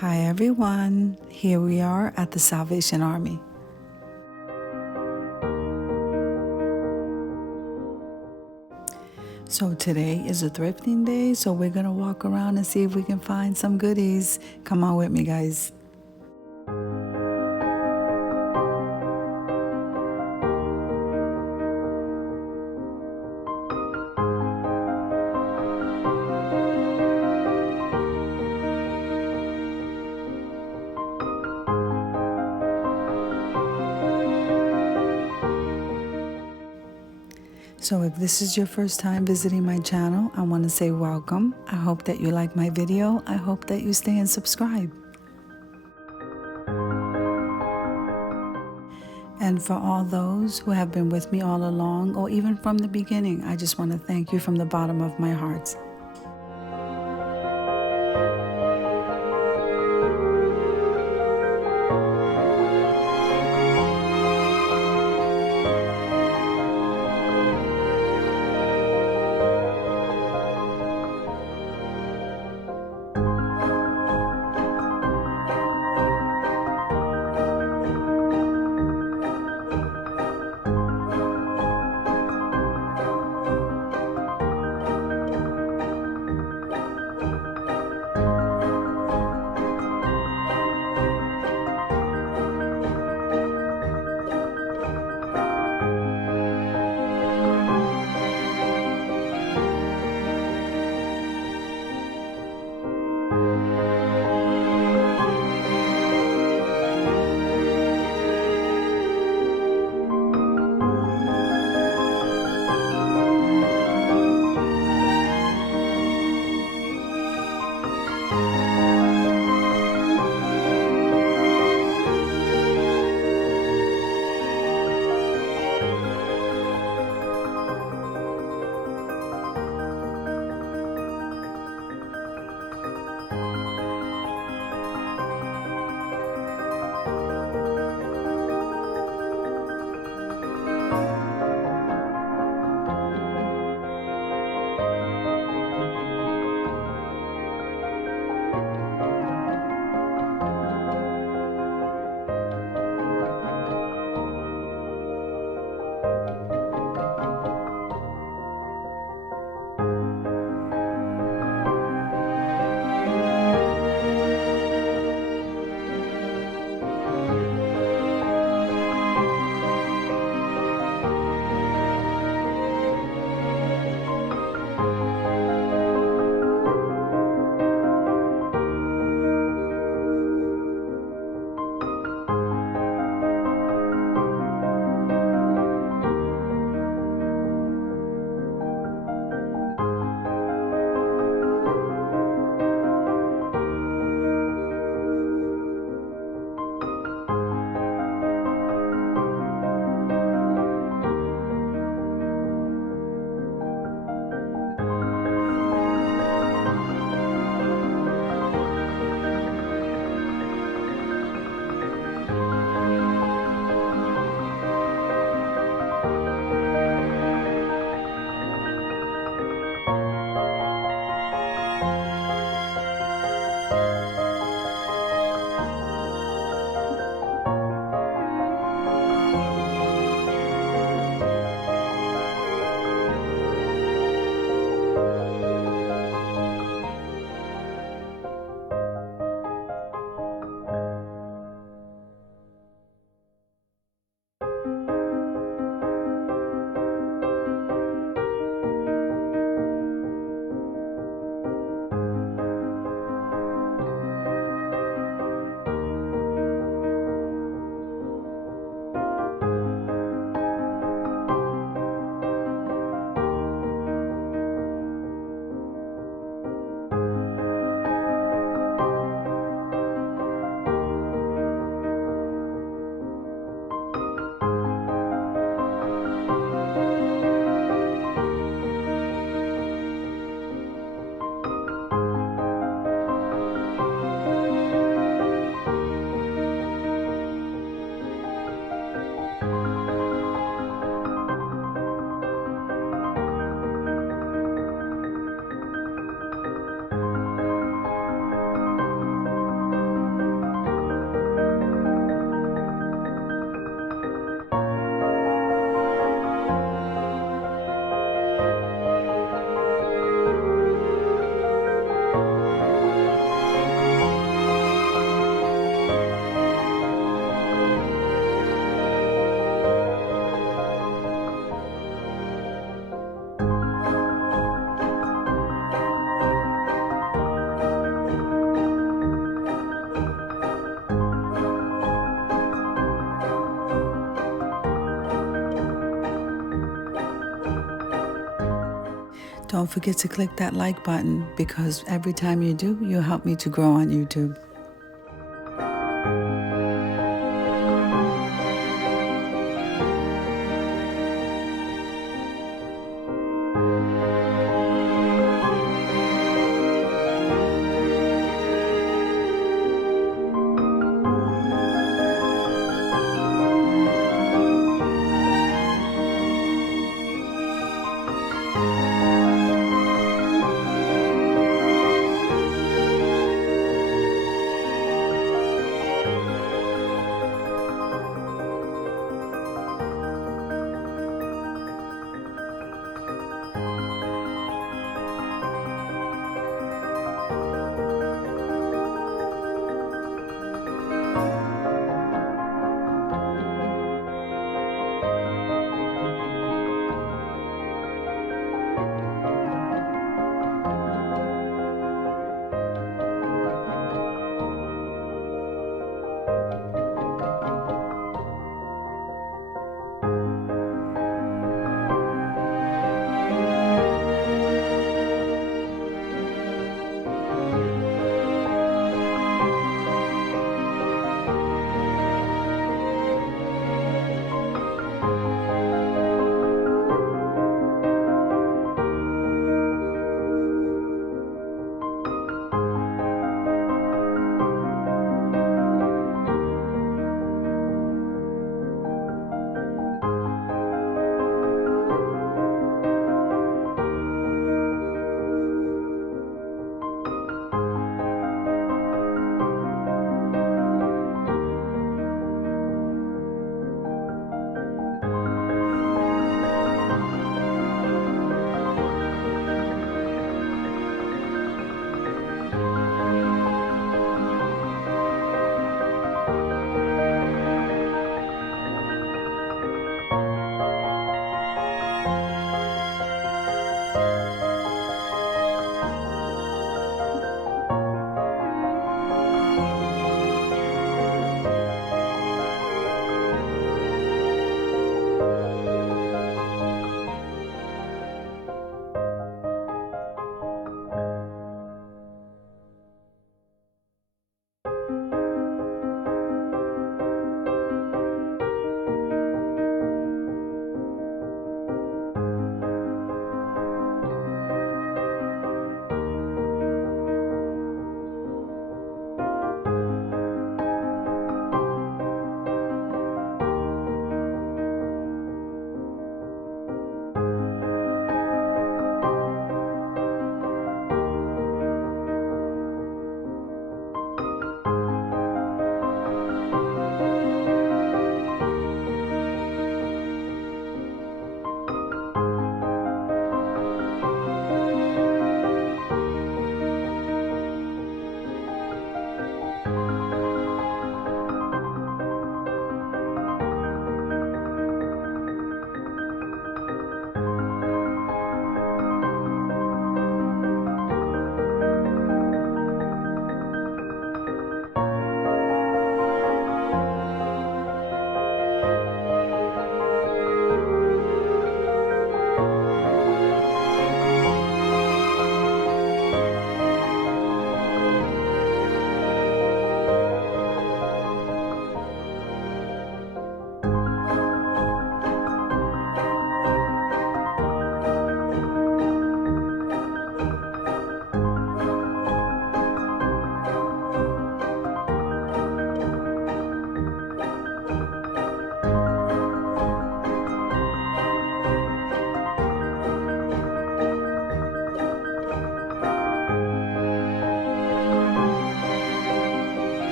Hi everyone, here we are at the Salvation Army. So today is a thrifting day, so we're gonna walk around and see if we can find some goodies. Come on with me, guys. So if this is your first time visiting my channel, I want to say welcome. I hope that you like my video. I hope that you stay and subscribe. And for all those who have been with me all along, or even from the beginning, I just want to thank you from the bottom of my heart. Don't forget to click that like button because every time you do, you'll help me to grow on YouTube.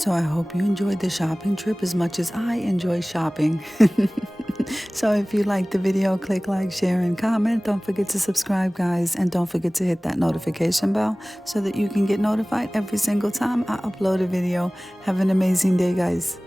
So I hope you enjoyed the shopping trip as much as I enjoy shopping. So if you liked the video, click like, share, and comment. Don't forget to subscribe, guys. And don't forget to hit that notification bell so that you can get notified every single time I upload a video. Have an amazing day, guys.